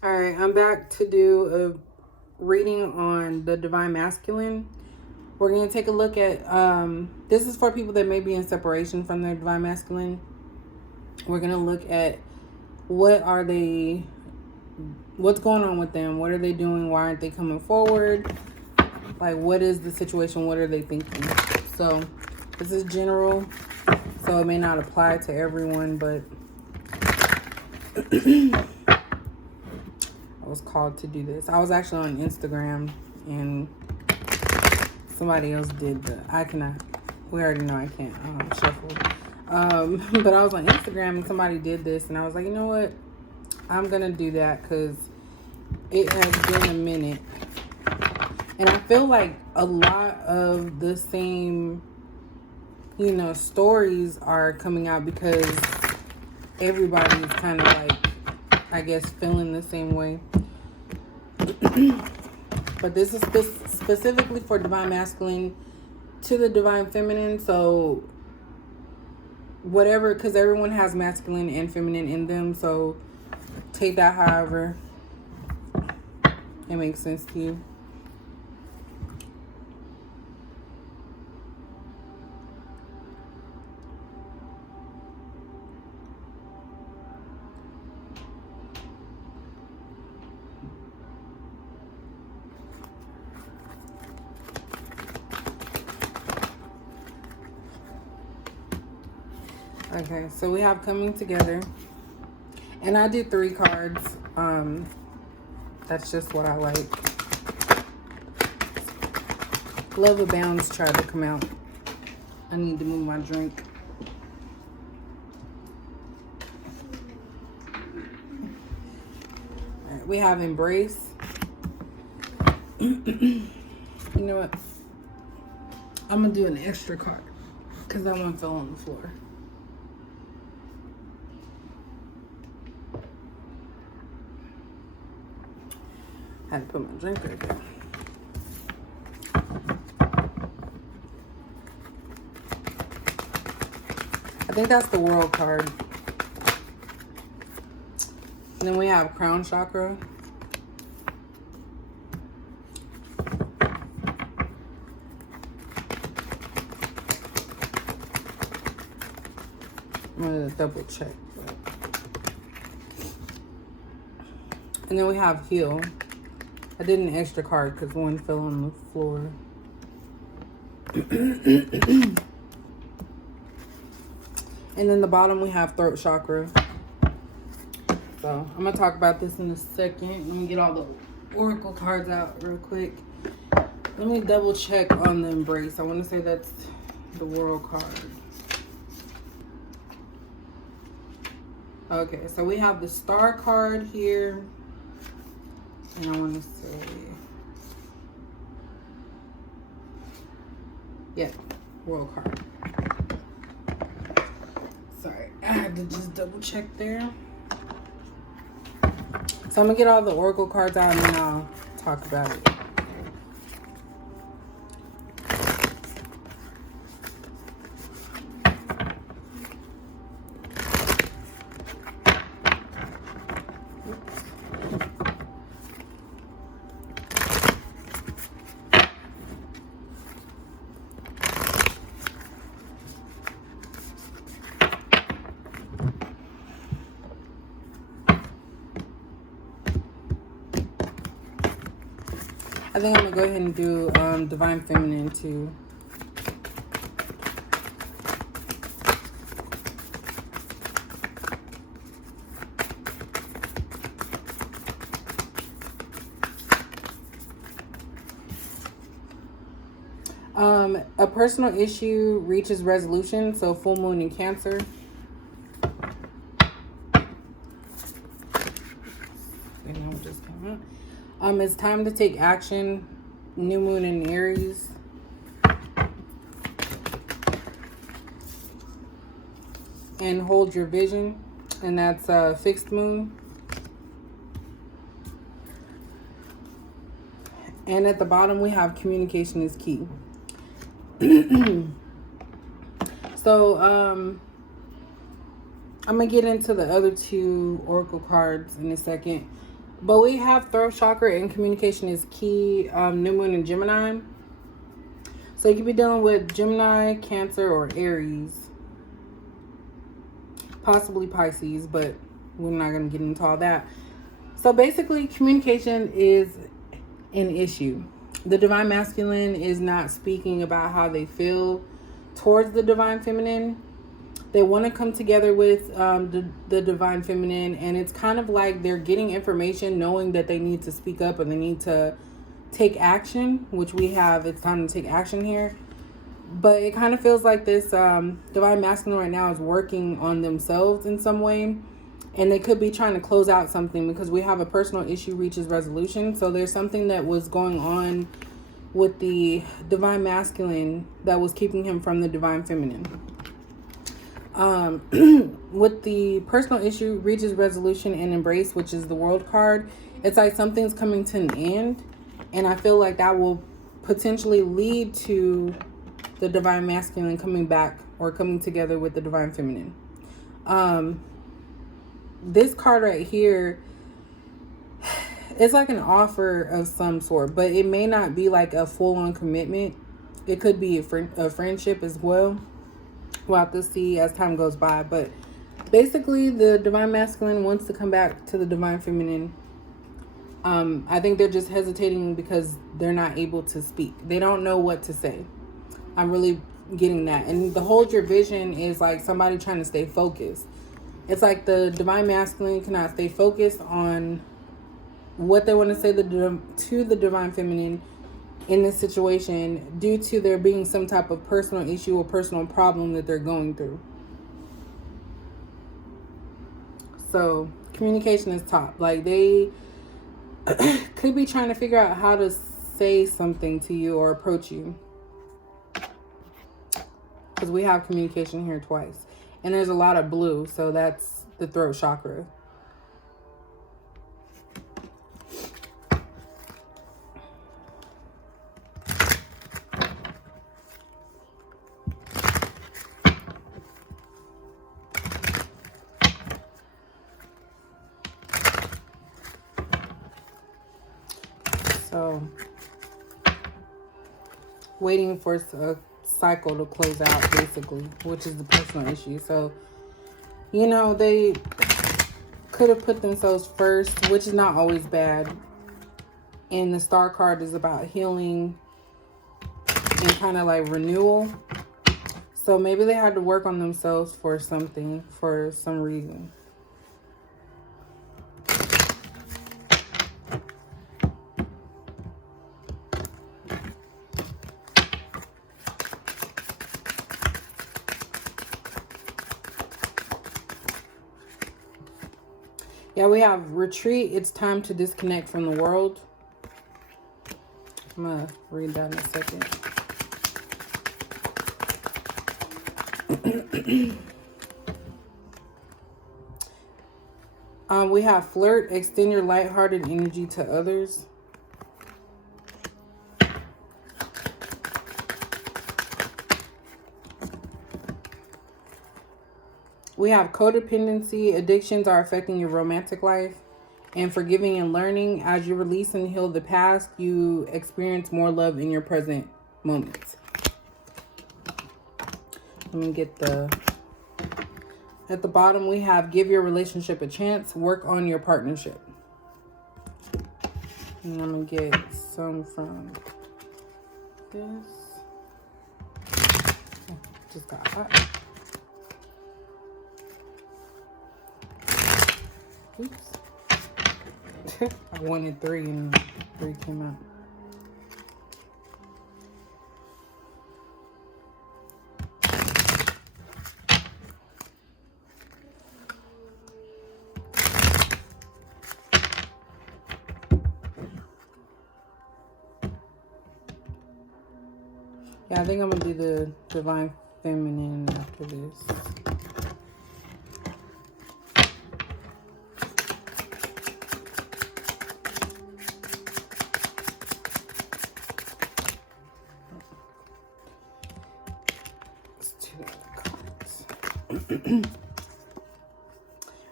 All right, I'm back to do a reading on the Divine Masculine. We're going to take a look at, this is for people that may be in separation from their Divine Masculine. We're going to look at what's going on with them? What are they doing? Why aren't they coming forward? Like, what is the situation? What are they thinking? So, this is general, so it may not apply to everyone, but I was called to do this. I was actually on Instagram and somebody else did we already know I can't shuffle. But I was on Instagram and somebody did this and I was like, you know what? I'm going to do that because it has been a minute. And I feel like a lot of the same, stories are coming out because everybody is kind of like, I guess, feeling the same way. But this is specifically for Divine Masculine to the Divine Feminine. So whatever, because everyone has masculine and feminine in them. So take that however it makes sense to you. Okay, so we have coming together. And I did 3 cards. That's just what I like. Love Abounds tried to come out. I need to move my drink. All right, we have Embrace. You know what? I'm going to do an extra card because that one fell on the floor. I had to put my drink right there. I think that's the World card. And then we have Crown Chakra. I'm going to double check. And then we have Heal. I did an extra card because one fell on the floor. And then the bottom we have Throat Chakra. So I'm going to talk about this in a second. Let me get all the Oracle cards out real quick. Let me double check on the Embrace. I want to say that's the World card. Okay, so we have the Star card here. And I want to say, yeah, World card. Sorry, I had to just double check there. So I'm going to get all the Oracle cards out and then I'll talk about it. I think I'm going to go ahead and do Divine Feminine too. A personal issue reaches resolution, so full moon in Cancer. It's time to take action. New moon in Aries. And hold your vision. And that's fixed moon. And at the bottom we have communication is key. So I'm gonna get into the other 2 Oracle cards in a second. But we have throat chakra and communication is key. New moon in Gemini. So you could be dealing with Gemini, Cancer, or Aries. Possibly Pisces, but we're not going to get into all that. So basically, communication is an issue. The divine masculine is not speaking about how they feel towards the divine feminine. They want to come together with the divine feminine, and it's kind of like they're getting information, knowing that they need to speak up and they need to take action, which we have. It's time to take action here. But it kind of feels like this divine masculine right now is working on themselves in some way. And they could be trying to close out something because we have a personal issue reaches resolution. So there's something that was going on with the divine masculine that was keeping him from the divine feminine. With the personal issue reaches resolution and embrace, which is the world card, it's like something's coming to an end. And I feel like that will potentially lead to the divine masculine coming back or coming together with the divine feminine. This card right here, it's like an offer of some sort, but it may not be like a full-on commitment. It could be a friendship as well. We'll have to see as time goes by. But basically, the divine masculine wants to come back to the divine feminine. I think they're just hesitating because they're not able to speak. They don't know what to say. I'm really getting that. And the hold your vision is like somebody trying to stay focused. It's like the divine masculine cannot stay focused on what they want to say to the divine feminine in this situation due to there being some type of personal issue or personal problem that they're going through. So communication is top. Like they could be trying to figure out how to say something to you or approach you. Because we have communication here twice. And there's a lot of blue. So that's the throat chakra. So waiting for a cycle to close out, basically, which is the personal issue. So, you know, they could have put themselves first, which is not always bad. And the star card is about healing and kind of like renewal. So maybe they had to work on themselves for something, for some reason. Yeah, we have retreat. It's time to disconnect from the world. I'm going to read that in a second. We have flirt. Extend your lighthearted energy to others. We have codependency. Addictions are affecting your romantic life. And forgiving and learning. As you release and heal the past, you experience more love in your present moments. Let me get at the bottom, we have give your relationship a chance. Work on your partnership. And I'm going to get some from this. Oh, just got hot. Oops. I wanted 3 and 3 came out. Yeah, I think I'm going to do the divine feminine after this.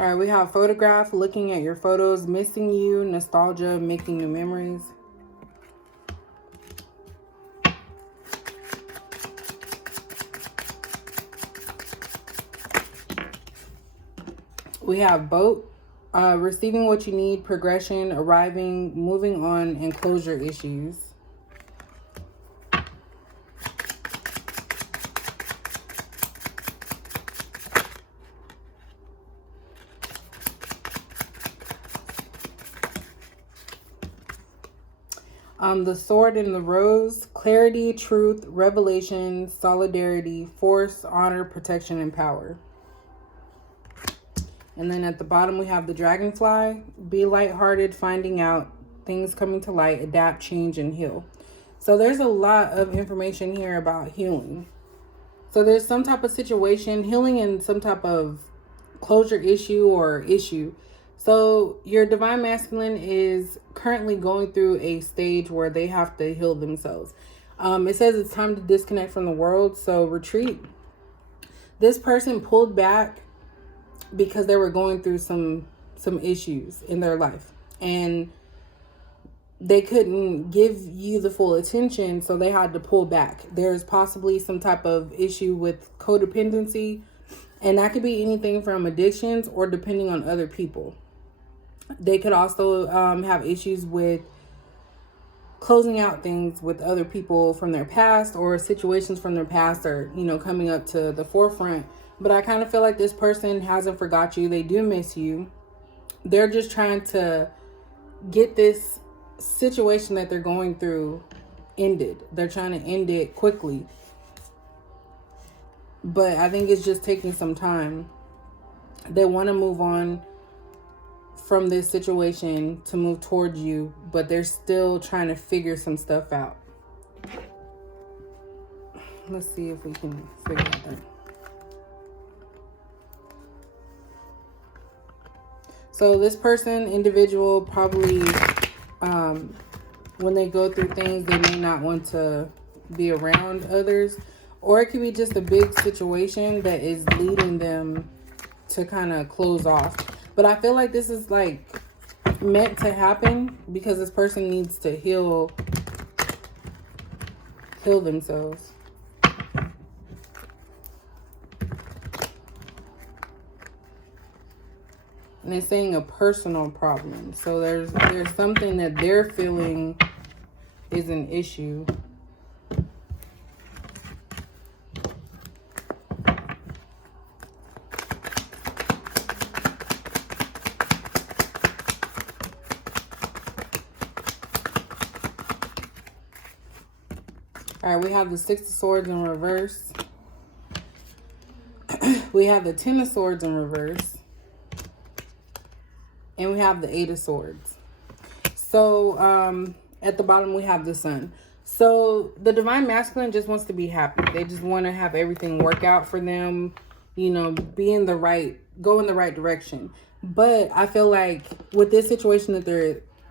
All right, we have photograph, looking at your photos, missing you, nostalgia, making new memories. We have boat, receiving what you need, progression, arriving, moving on, and closure issues. The sword and the rose, clarity, truth, revelation, solidarity, force, honor, protection, and power. And then at the bottom, we have the dragonfly, be lighthearted, finding out, things coming to light, adapt, change, and heal. So there's a lot of information here about healing. So there's some type of situation, healing in some type of closure issue or issue. So your divine masculine is currently going through a stage where they have to heal themselves. It says it's time to disconnect from the world. So retreat. This person pulled back because they were going through some issues in their life. And they couldn't give you the full attention, so they had to pull back. There's possibly some type of issue with codependency. And that could be anything from addictions or depending on other people. They could also have issues with closing out things with other people from their past, or situations from their past are, coming up to the forefront. But I kind of feel like this person hasn't forgot you. They do miss you. They're just trying to get this situation that they're going through ended. They're trying to end it quickly. But I think it's just taking some time. They want to move on from this situation to move towards you, but they're still trying to figure some stuff out. Let's see if we can figure it out. So this person, individual, probably when they go through things, they may not want to be around others. Or it could be just a big situation that is leading them to kind of close off. But I feel like this is like meant to happen because this person needs to heal themselves. And it's saying a personal problem. So there's something that they're feeling is an issue. All right, we have the Six of Swords in reverse. We have the Ten of Swords in reverse. And we have the Eight of Swords. So at the bottom, we have the Sun. So the divine masculine just wants to be happy. They just want to have everything work out for them, go in the right direction. But I feel like with this situation that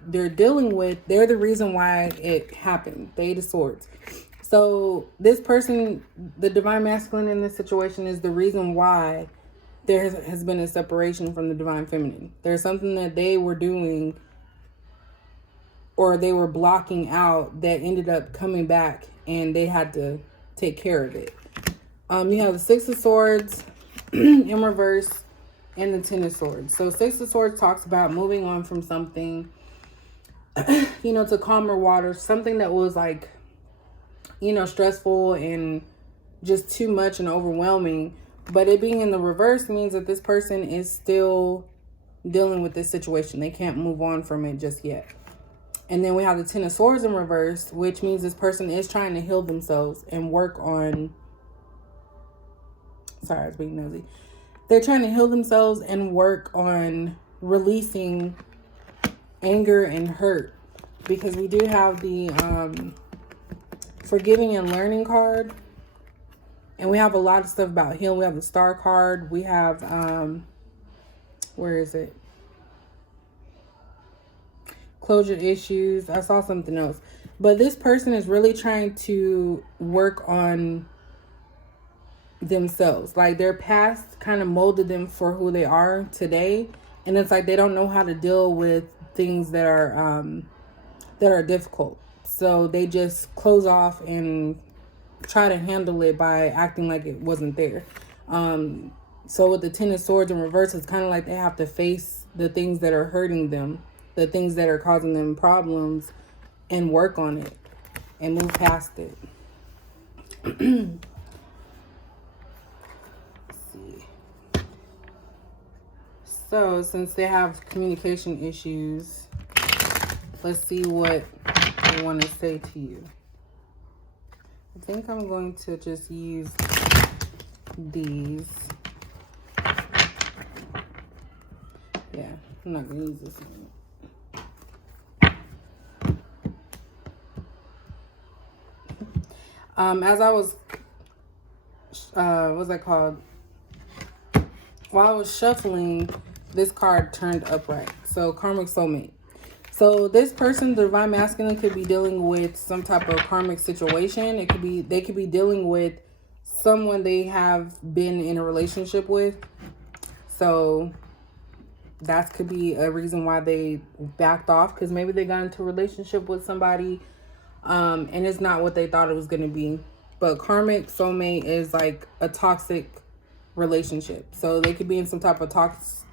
they're dealing with, they're the reason why it happened. The Eight of Swords. So this person, the divine masculine in this situation, is the reason why there has been a separation from the divine feminine. There's something that they were doing or they were blocking out that ended up coming back, and they had to take care of it. You have the Six of Swords in reverse and the Ten of Swords. So Six of Swords talks about moving on from something, to calmer waters, something that was like, stressful and just too much and overwhelming. But it being in the reverse means that this person is still dealing with this situation. They can't move on from it just yet. And then we have the Ten of Swords in reverse, which means this person is trying to heal themselves and work on... Sorry, I was being nosy. They're trying to heal themselves and work on releasing anger and hurt. Because we do have the Forgiving and Learning card. And we have a lot of stuff about healing. We have the Star card. We have, where is it? Closure issues. I saw something else. But this person is really trying to work on themselves. Like their past kind of molded them for who they are today, and it's like they don't know how to deal with things that are difficult. So they just close off and try to handle it by acting like it wasn't there. So with the Ten of Swords in reverse, it's kind of like they have to face the things that are hurting them, the things that are causing them problems, and work on it and move past it. Let's see. So since they have communication issues, let's see what they want to say to you. I think I'm going to just use these. Yeah, I'm not going to use this one. As I was, what's that called? While I was shuffling, this card turned upright. So, Karmic Soulmate. So this person, the Divine Masculine, could be dealing with some type of karmic situation. It could be, they could be dealing with someone they have been in a relationship with. So that could be a reason why they backed off, because maybe they got into a relationship with somebody and it's not what they thought it was going to be. But Karmic Soulmate is like a toxic relationship. So they could be in some type of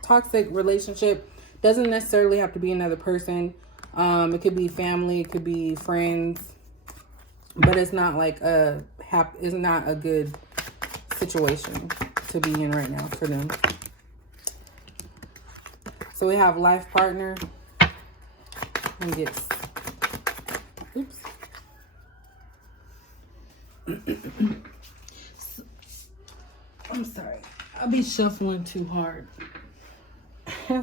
toxic relationship. Doesn't necessarily have to be another person. It could be family, it could be friends, but it's not like it's not a good situation to be in right now for them. So we have life partner. And get, oops. I'm sorry. I'll be shuffling too hard.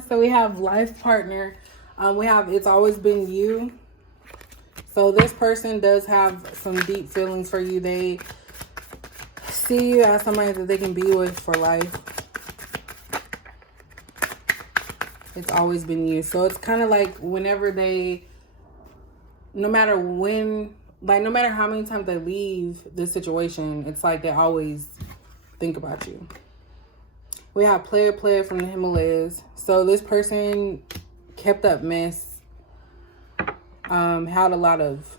So we have life partner. We have it's always been you. So this person does have some deep feelings for you. They see you as somebody that they can be with for life. It's always been you. So it's kind of like whenever they, no matter when, like no matter how many times they leave the situation, it's like they always think about you. We have player from the Himalayas. So this person kept up mess, had a lot of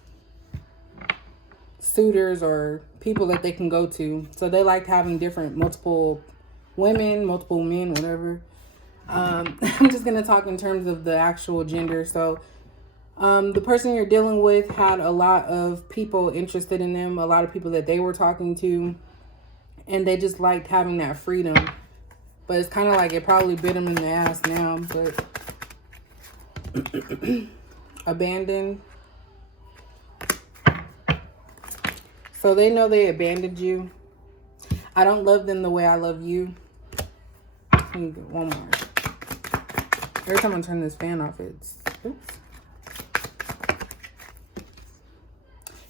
suitors or people that they can go to. So they liked having multiple women, multiple men, whatever. I'm just going to talk in terms of the actual gender. So the person you're dealing with had a lot of people interested in them, a lot of people that they were talking to, and they just liked having that freedom. But it's kind of like it probably bit them in the ass now, but abandoned. So they know they abandoned you. I don't love them the way I love you. Let me get one more. Every time I turn this fan off, it's, oops.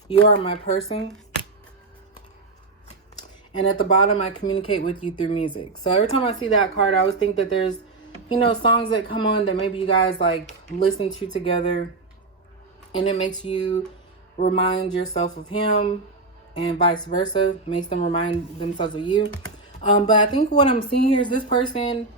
You are my person. And at the bottom, I communicate with you through music. So every time I see that card, I always think that there's, you know, songs that come on that maybe you guys like listen to together. And it makes you remind yourself of him and vice versa. Makes them remind themselves of you. But I think what I'm seeing here is this person,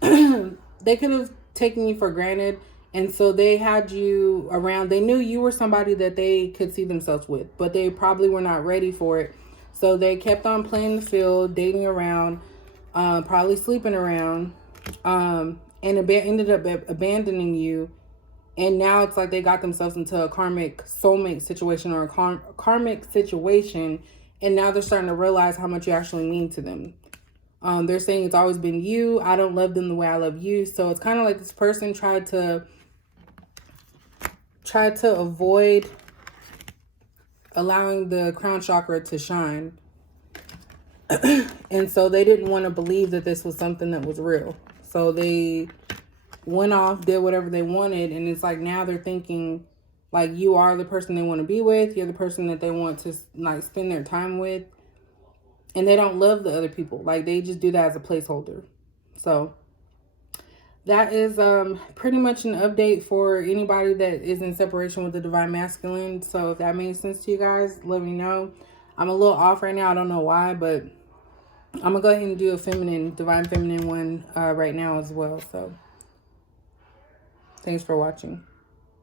they could have taken you for granted. And so they had you around. They knew you were somebody that they could see themselves with, but they probably were not ready for it. So they kept on playing the field, dating around, probably sleeping around, and ended up abandoning you. And now it's like they got themselves into a karmic soulmate situation or a karmic situation. And now they're starting to realize how much you actually mean to them. They're saying it's always been you. I don't love them the way I love you. So it's kind of like this person tried to avoid allowing the crown chakra to shine. And so they didn't want to believe that this was something that was real. So they went off, did whatever they wanted. And it's like now they're thinking like you are the person they want to be with. You're the person that they want to like spend their time with. And they don't love the other people. Like they just do that as a placeholder. So that is pretty much an update for anybody that is in separation with the Divine Masculine. So if that made sense to you guys, let me know. I'm a little off right now. I don't know why, but I'm going to go ahead and do a divine feminine one right now as well. So thanks for watching.